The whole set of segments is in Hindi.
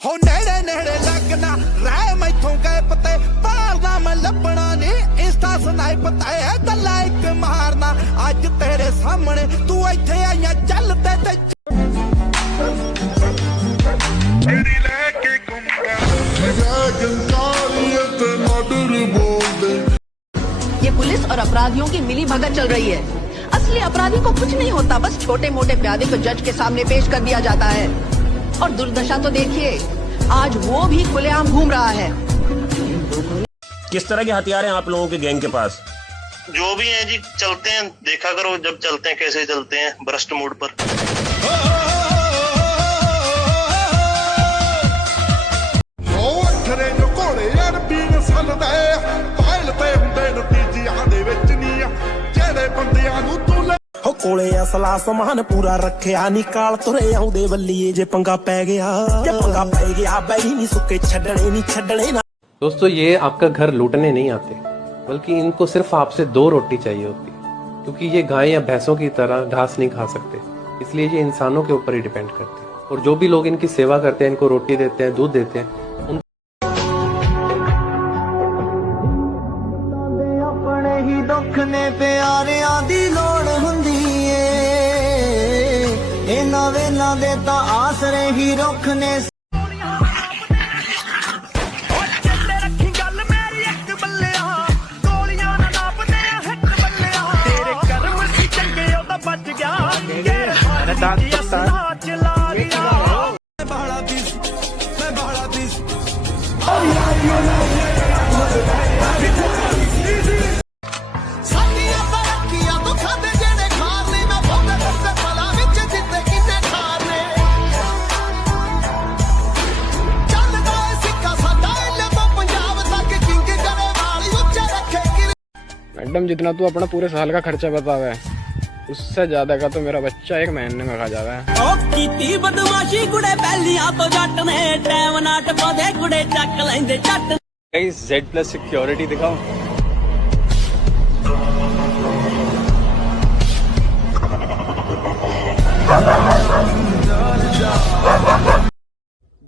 हो नेड़े नेड़े लगना रह मैथों गए पते पालना मैं लपना नहीं इंस्टा स्नाइप है तो लाइक मारना आज तेरे सामने तू इथे आइया चलते ते मेरी लेके ये पुलिस और अपराधियों की मिली भगत चल रही है। असली अपराधी को कुछ नहीं होता, बस छोटे मोटे प्यादे को जज के सामने पेश कर दिया जाता है। और दुर्दशा तो देखिए, आज वो भी खुलेआम घूम रहा है। किस तरह के हथियार हैं आप लोगों के गैंग के पास? जो भी हैं जी, चलते हैं, देखा करो जब चलते हैं कैसे चलते हैं, भ्रष्ट मोड पर। हो कोले असला समान पूरा रखिया निकाल तुरे आउंदे बल्लीए जे पंगा पै गया बैरी नहीं सुके छड़ने नहीं छड़ने ना। दोस्तों, ये आपका घर लूटने नहीं आते, बल्कि इनको सिर्फ आपसे 2 रोटी चाहिए होती, क्योंकि ये गाय या भैंसों की तरह घास नहीं खा सकते, इसलिए ये इंसानों के ऊपर ही डिपेंड करते हैं। और जो भी लोग इनकी सेवा करते हैं, इनको रोटी देते हैं, दूध देते हैं, अपने ही दुख ने प्यारियां दी लोड़ हुंदी ਏ ਇਹਨਾਂ ਵੇਲਾਂ ਦੇ ਤਾਂ ਆਸਰੇ ਹੀ ਰੁੱਖ ਨੇ। मैडम, जितना तू अपना पूरे साल का खर्चा बतावा है, उससे ज्यादा का तो मेरा बच्चा 1 महीने में खा जाता है। बदमाशी गुड़े पहलियां तो जट ने टाइम नाट पौधे गुड़े चक लेंदे जट। Z+ सिक्योरिटी दिखाओ।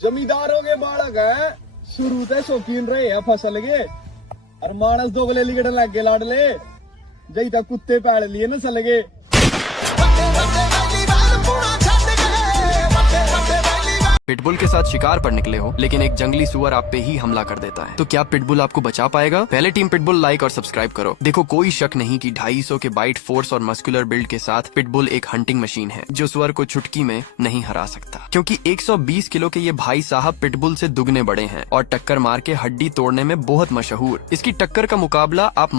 जमींदारों के बालक है, शुरू से शौकीन रहे हैं फसल के, और मानस दोगले लिगड़ लग गए लाडले जई तक कुत्ते पाल लिए न सलगे। पिटबुल के साथ शिकार पर निकले हो, लेकिन एक जंगली सुअर आप पे ही हमला कर देता है, तो क्या पिटबुल आपको बचा पाएगा? पहले टीम पिटबुल लाइक और सब्सक्राइब करो। देखो, कोई शक नहीं कि 250 के बाइट फोर्स और मस्कुलर बिल्ड के साथ पिटबुल एक हंटिंग मशीन है, जो सुअर को चुटकी में नहीं हरा सकता, क्योंकि 120 किलो के ये भाई साहब पिटबुल से दुगने बड़े हैं और टक्कर मार के हड्डी तोड़ने में बहुत मशहूर। इसकी टक्कर का मुकाबला आप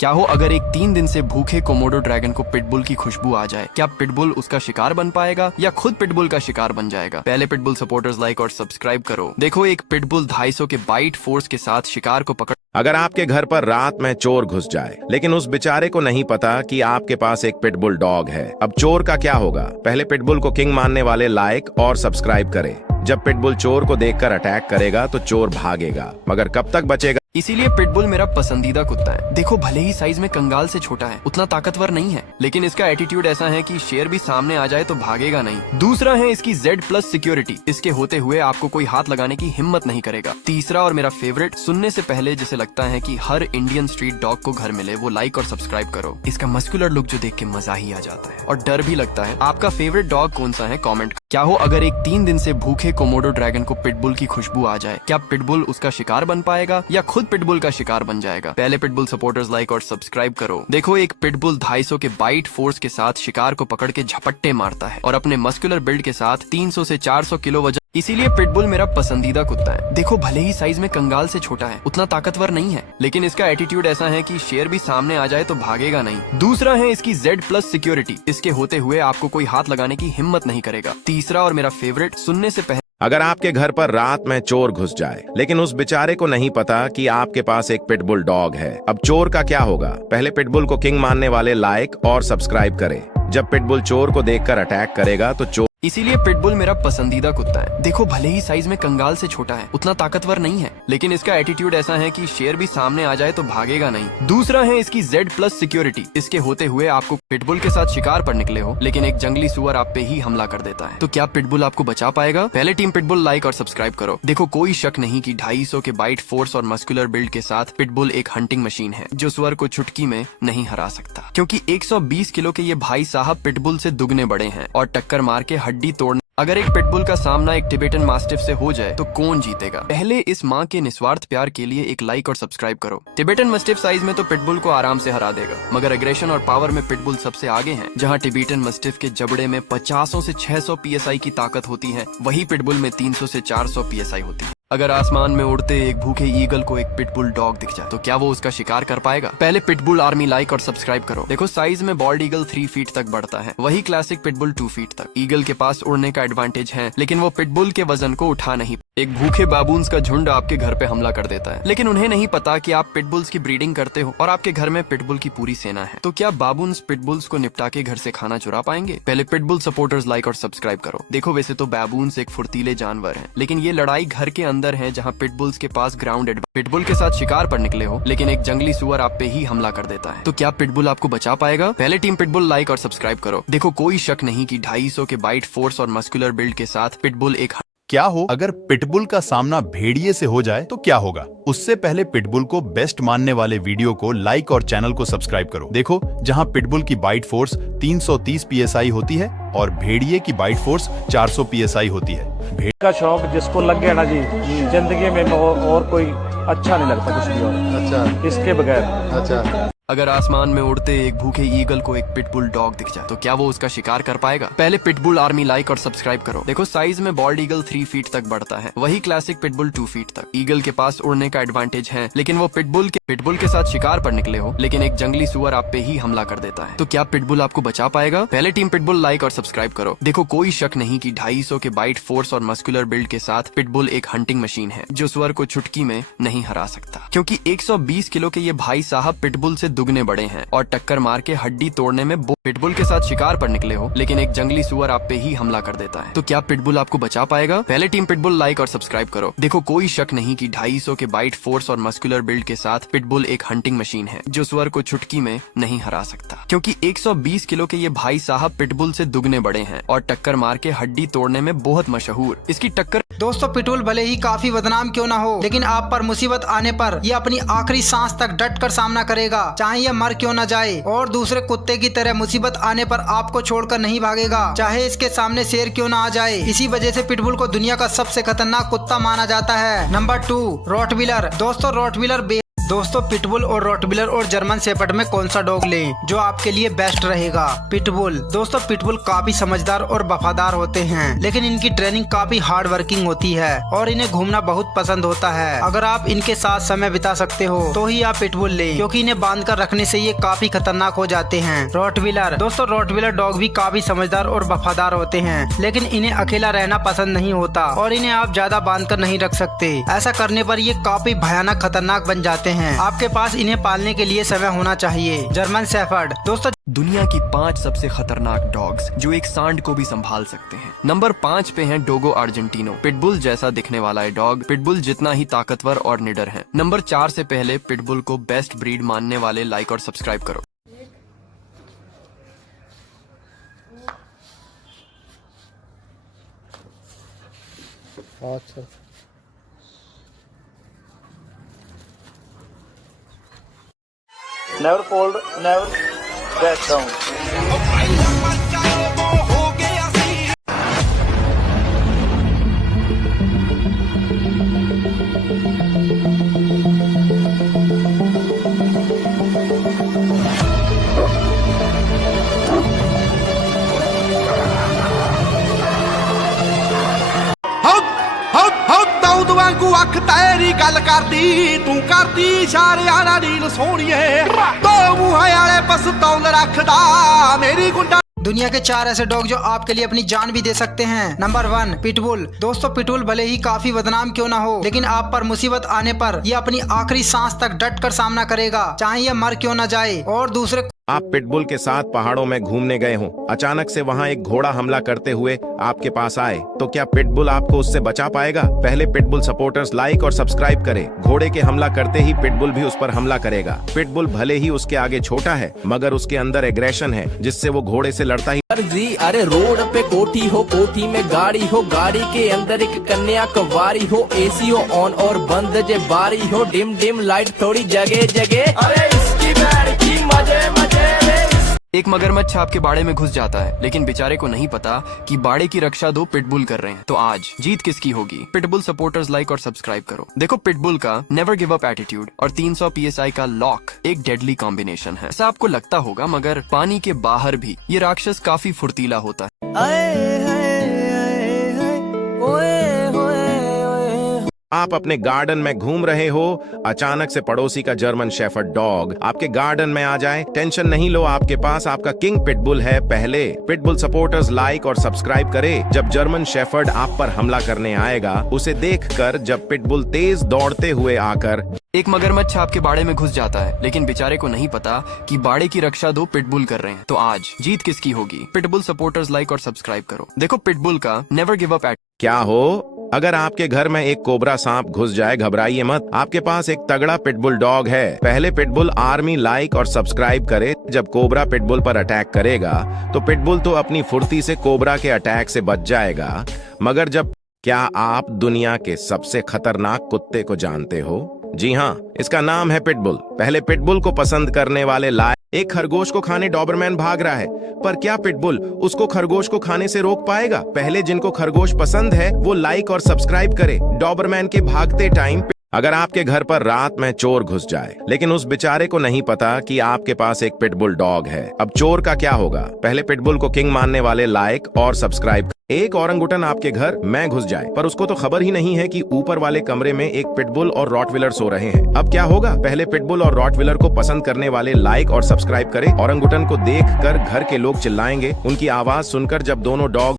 क्या हो अगर एक 3 दिन से भूखे कोमोडो ड्रैगन को पिटबुल की खुशबू आ जाए, क्या पिटबुल उसका शिकार बन पाएगा या खुद पिटबुल का शिकार बन जाएगा? पहले पिटबुल सपोर्टर्स लाइक और सब्सक्राइब करो। देखो, एक पिटबुल 250 के बाइट फोर्स के साथ शिकार को पकड़। अगर आपके घर पर रात में चोर घुस जाए, लेकिन उस बेचारे को नहीं पता कि आपके पास एक पिटबुल डॉग है, अब चोर का क्या होगा? पहले पिटबुल को किंग मानने वाले लाइक और सब्सक्राइब करें। जब पिटबुल चोर को देखकर अटैक करेगा तो चोर भागेगा, मगर कब तक बचेगा? इसीलिए पिटबुल मेरा पसंदीदा कुत्ता है। देखो, भले ही साइज में कंगाल से छोटा है, उतना ताकतवर नहीं है, लेकिन इसका एटीट्यूड ऐसा है कि शेर भी सामने आ जाए तो भागेगा नहीं। दूसरा है इसकी Z+ सिक्योरिटी, इसके होते हुए आपको कोई हाथ लगाने की हिम्मत नहीं करेगा। तीसरा और मेरा फेवरेट, सुनने से पहले जिसे लगता है कि हर इंडियन स्ट्रीट डॉग को घर मिले, वो लाइक और सब्सक्राइब करो। इसका मस्कुलर लुक जो देख के मजा ही आ जाता है और डर भी लगता है। आपका फेवरेट डॉग कौन सा है? कॉमेंट। क्या हो अगर एक 3 दिन से भूखे कोमोडो ड्रैगन को पिटबुल की खुशबू आ जाए, क्या पिटबुल उसका शिकार बन पाएगा या खुद पिटबुल का शिकार बन जाएगा? पहले पिटबुल सपोर्टर्स लाइक और सब्सक्राइब करो। देखो, एक पिटबुल 250 के बाइट फोर्स के साथ शिकार को पकड़ के झपट्टे मारता है और अपने मस्कुलर बिल्ड के साथ 300 से 400 किलो वजन। इसीलिए पिटबुल मेरा पसंदीदा कुत्ता है। देखो, भले ही साइज में कंगाल से छोटा है, उतना ताकतवर नहीं है, लेकिन इसका एटीट्यूड ऐसा है कि शेर भी सामने आ जाए तो भागेगा नहीं। दूसरा है इसकी Z+ सिक्योरिटी, इसके होते हुए आपको कोई हाथ लगाने की हिम्मत नहीं करेगा। तीसरा और मेरा फेवरेट, सुनने से पहले अगर आपके घर पर रात में चोर घुस जाए, लेकिन उस बेचारे को नहीं पता कि आपके पास एक पिटबुल डॉग है, अब चोर का क्या होगा? पहले पिटबुल को किंग मानने वाले लाइक और सब्सक्राइब करें। जब पिटबुल चोर को देखकर अटैक करेगा तो चोर इसीलिए पिटबुल मेरा पसंदीदा कुत्ता है। देखो भले ही साइज में कंगाल से छोटा है, उतना ताकतवर नहीं है, लेकिन इसका एटीट्यूड ऐसा है कि शेर भी सामने आ जाए तो भागेगा नहीं। दूसरा है इसकी Z+ सिक्योरिटी। इसके होते हुए आपको पिटबुल के साथ शिकार पर निकले हो, लेकिन एक जंगली सुअर आप पे ही हमला कर देता है, तो क्या पिटबुल आपको बचा पाएगा? पहले टीम पिटबुल लाइक और सब्सक्राइब करो। देखो कोई शक नहीं कि 250 के बाइट फोर्स और मस्कुलर बिल्ड के साथ पिटबुल एक हंटिंग मशीन है जो सुअर को चुटकी में नहीं हरा सकता, क्योंकि 120 किलो के ये भाई साहब पिटबुल से दुगने बड़े हैं और टक्कर मार के हड्डी तोड़ने। अगर एक पिटबुल का सामना एक टिबेटन मास्टिफ से हो जाए तो कौन जीतेगा? पहले इस माँ के निस्वार्थ प्यार के लिए एक लाइक और सब्सक्राइब करो। टिबेटन मास्टिफ साइज में तो पिटबुल को आराम से हरा देगा, मगर एग्रेशन और पावर में पिटबुल सबसे आगे हैं। जहाँ टिबेटन मास्टिफ के जबड़े में 50 से 600 PSI की ताकत होती है, वही पिटबुल में 300 से 400 PSI होती है। अगर आसमान में उड़ते एक भूखे ईगल को एक पिटबुल डॉग दिख जाए तो क्या वो उसका शिकार कर पाएगा? पहले पिटबुल आर्मी लाइक और सब्सक्राइब करो। देखो साइज में बॉल्ड ईगल 3 फीट तक बढ़ता है, वही क्लासिक पिटबुल 2 फीट तक। ईगल के पास उड़ने का एडवांटेज है, लेकिन वो पिटबुल के वजन को उठा नहीं। एक भूखे बाबून्स का झुंड आपके घर पे हमला कर देता है, लेकिन उन्हें नहीं पता कि आप पिटबुल्स की ब्रीडिंग करते हो और आपके घर में पिटबुल की पूरी सेना है। तो क्या बाबून्स पिटबुल्स को निपटा के घर से खाना चुरा पाएंगे? पहले पिटबुल सपोर्टर्स लाइक और सब्सक्राइब करो। देखो वैसे तो बाबून्स एक फुर्तीले जानवर हैं, लेकिन ये लड़ाई घर के अंदर है जहाँ पिटबुल्स के पास ग्राउंड। पिटबुल के साथ शिकार पर निकले हो, लेकिन एक जंगली सुअर आप पे ही हमला कर देता है, तो क्या पिटबुल आपको बचा पाएगा? पहले टीम पिटबुल लाइक और सब्सक्राइब करो। देखो कोई शक नहीं कि 250 के बाइट फोर्स और मस्कुलर बिल्ड के साथ पिटबुल एक। क्या हो अगर पिटबुल का सामना भेड़िए से हो जाए तो क्या होगा? उससे पहले पिटबुल को बेस्ट मानने वाले वीडियो को लाइक और चैनल को सब्सक्राइब करो। देखो जहां पिटबुल की बाइट फोर्स 330 PSI होती है और भेड़िए की बाइट फोर्स 400 PSI होती है। भेड़ का शौक जिसको लग गया ना जी, जिंदगी में और कोई अच्छा नहीं लगता कुछ भी और। अच्छा, इसके बगैर। अच्छा, अगर आसमान में उड़ते एक भूखे ईगल को एक पिटबुल डॉग दिख जाए तो क्या वो उसका शिकार कर पाएगा? पहले पिटबुल आर्मी लाइक और सब्सक्राइब करो। देखो साइज में बॉल्ड ईगल 3 फीट तक बढ़ता है, वही क्लासिक पिटबुल 2 फीट तक। ईगल के पास उड़ने का एडवांटेज है, लेकिन वो पिटबुल के साथ शिकार पर निकले हो, लेकिन एक जंगली सुअर आप पे ही हमला कर देता है, तो क्या पिटबुल आपको बचा पाएगा? पहले टीम पिटबुल लाइक और सब्सक्राइब करो। देखो कोई शक नहीं कि 250 के बाइट फोर्स और मस्कुलर बिल्ड के साथ पिटबुल एक हंटिंग मशीन है जो सुअर को चुटकी में नहीं हरा सकता, क्योंकि 120 किलो के ये भाई साहब पिटबुल से दुगने बड़े हैं और टक्कर मार के हड्डी तोड़ने में। पिटबुल के साथ शिकार पर निकले हो, लेकिन एक जंगली सुअर आप पे ही हमला कर देता है, तो क्या पिटबुल आपको बचा पाएगा? पहले टीम पिटबुल लाइक और सब्सक्राइब करो। देखो कोई शक नहीं कि 250 के बाइट फोर्स और मस्कुलर बिल्ड के साथ पिटबुल एक हंटिंग मशीन है जो सुअर को चुटकी में नहीं हरा सकता, क्योंकि 120 किलो के ये भाई साहब पिटबुल से दुगने बड़े हैं और टक्कर मार के हड्डी तोड़ने में बहुत मशहूर। इसकी टक्कर। दोस्तों पिटबुल भले ही काफी बदनाम क्यों ना हो, लेकिन आप पर मुसीबत आने पर ये अपनी आखिरी सांस तक डट कर सामना करेगा, चाहे ये मर क्यों ना जाए, और दूसरे कुत्ते की तरह मुसीबत आने पर आपको छोड़कर नहीं भागेगा, चाहे इसके सामने शेर क्यों ना आ जाए। इसी वजह से पिटबुल को दुनिया का सबसे खतरनाक कुत्ता माना जाता है। Number 2 Rottweiler. दोस्तों पिटबुल और रॉटविलर और जर्मन शेपर्ड में कौन सा डॉग लें जो आपके लिए बेस्ट रहेगा? पिटबुल। दोस्तों पिटबुल काफी समझदार और वफादार होते हैं, लेकिन इनकी ट्रेनिंग काफी हार्ड वर्किंग होती है और इन्हें घूमना बहुत पसंद होता है। अगर आप इनके साथ समय बिता सकते हो तो ही आप पिटबुल लें, क्योंकि इन्हें बांध कर रखने से ये काफी खतरनाक हो जाते हैं। रॉटविलर। दोस्तों रॉटविलर डॉग भी काफी समझदार और वफादार होते हैं, लेकिन इन्हें अकेला रहना पसंद नहीं होता और इन्हें आप ज्यादा बांध कर नहीं रख सकते। ऐसा करने पर ये काफी भयानक खतरनाक बन जाते हैं। आपके पास इन्हें पालने के लिए समय होना चाहिए। German shepherd. दोस्तों दुनिया की 5 सबसे खतरनाक डॉग्स जो एक सांड को भी संभाल सकते हैं। नंबर 5 पे है डोगो आर्जेंटिनो। पिटबुल जैसा दिखने वाला है डॉग, पिटबुल जितना ही ताकतवर और निडर है। नंबर 4 से पहले पिटबुल को बेस्ट ब्रीड मानने वाले लाइक और सब्सक्राइब करो। अच्छा, never fold, never back down. Dawood वांगू अख तेरी गल करदी, तू करदी इशारियां नाल नील सोहणीए, दो मूहां वाले पिस्तौल रखदा मेरी गुंडा। दुनिया के 4 ऐसे डॉग जो आपके लिए अपनी जान भी दे सकते हैं। Number 1 pitbull. दोस्तों पिटबुल भले ही काफी बदनाम क्यों ना हो, लेकिन आप पर मुसीबत आने पर ये अपनी आखिरी सांस तक डट कर सामना करेगा, चाहे ये मर क्यों ना जाए और दूसरे आप पिटबुल के साथ पहाड़ों में घूमने गए हों, अचानक से वहां एक घोड़ा हमला करते हुए आपके पास आए, तो क्या पिटबुल आपको उससे बचा पाएगा? पहले पिटबुल सपोर्टर्स लाइक और सब्सक्राइब करें। घोड़े के हमला करते ही पिटबुल भी उस पर हमला करेगा। पिटबुल भले ही उसके आगे छोटा है, मगर उसके अंदर एग्रेशन है, जिससे वो घोड़े से लड़ता ही। अरे रोड पे कोठी हो, कोठी में गाड़ी हो, गाड़ी के अंदर एक कन्या कवारी हो, एसी हो ऑन और बंद जे बारी हो, डिम डिम लाइट थोड़ी जगह जगह, अरे इसकी बैठ की मजे मजे। एक मगरमच्छ आपके बाड़े में घुस जाता है, लेकिन बेचारे को नहीं पता कि बाड़े की रक्षा दो पिटबुल कर रहे हैं। तो आज जीत किसकी होगी? पिटबुल सपोर्टर्स लाइक और सब्सक्राइब करो। देखो पिटबुल का नेवर गिव अप एटीट्यूड और 300 PSI का लॉक एक डेडली कॉम्बिनेशन है। ऐसा आपको लगता होगा, मगर पानी के बाहर भी ये राक्षस काफी फुर्तीला होता है। आप अपने गार्डन में घूम रहे हो, अचानक से पड़ोसी का जर्मन शेफर्ड डॉग आपके गार्डन में आ जाए। टेंशन नहीं लो, आपके पास आपका किंग पिटबुल है। पहले पिटबुल सपोर्टर्स लाइक और सब्सक्राइब करें। जब जर्मन शेफर्ड आप पर हमला करने आएगा, उसे देखकर जब पिटबुल तेज दौड़ते हुए आकर। एक मगरमच्छ आपके बाड़े में घुस जाता है, लेकिन बेचारे को नहीं पता कि बाड़े की रक्षा दो पिटबुल कर रहे हैं। तो आज जीत किसकी होगी? पिटबुल सपोर्टर्स लाइक और सब्सक्राइब करो। देखो पिटबुल का नेवर गिव अप। क्या हो, अगर आपके घर में एक कोबरा सांप घुस जाए, घबराइए मत, आपके पास एक तगड़ा पिटबुल डॉग है। पहले पिटबुल आर्मी लाइक और सब्सक्राइब करे। जब कोबरा पिटबुल पर अटैक करेगा, तो पिटबुल तो अपनी फुर्ती से कोबरा के अटैक से बच जाएगा, मगर जब क्या आप दुनिया के सबसे खतरनाक कुत्ते को जानते हो? जी हाँ, इसका नाम है पिटबुल। पहले पिटबुल को पसंद करने वाले लायक एक खरगोश को खाने डॉबरमैन भाग रहा है, पर क्या पिटबुल उसको खरगोश को खाने से रोक पाएगा? पहले जिनको खरगोश पसंद है वो लाइक और सब्सक्राइब करे। डॉबरमैन के भागते टाइम अगर आपके घर पर रात में चोर घुस जाए, लेकिन उस बेचारे को नहीं पता कि आपके पास एक पिटबुल डॉग है, अब चोर का क्या होगा? पहले पिटबुल को किंग मानने वाले लाइक और सब्सक्राइब। एक औरंगुटन आपके घर में घुस जाए, पर उसको तो खबर ही नहीं है कि ऊपर वाले कमरे में एक पिटबुल और रॉटविलर सो रहे हैं। अब क्या होगा? पहले पिटबुल और रॉटविलर को पसंद करने वाले लाइक और सब्सक्राइब करें। औरंगुटन को देखकर घर के लोग चिल्लाएंगे। उनकी आवाज सुनकर जब दोनों डॉग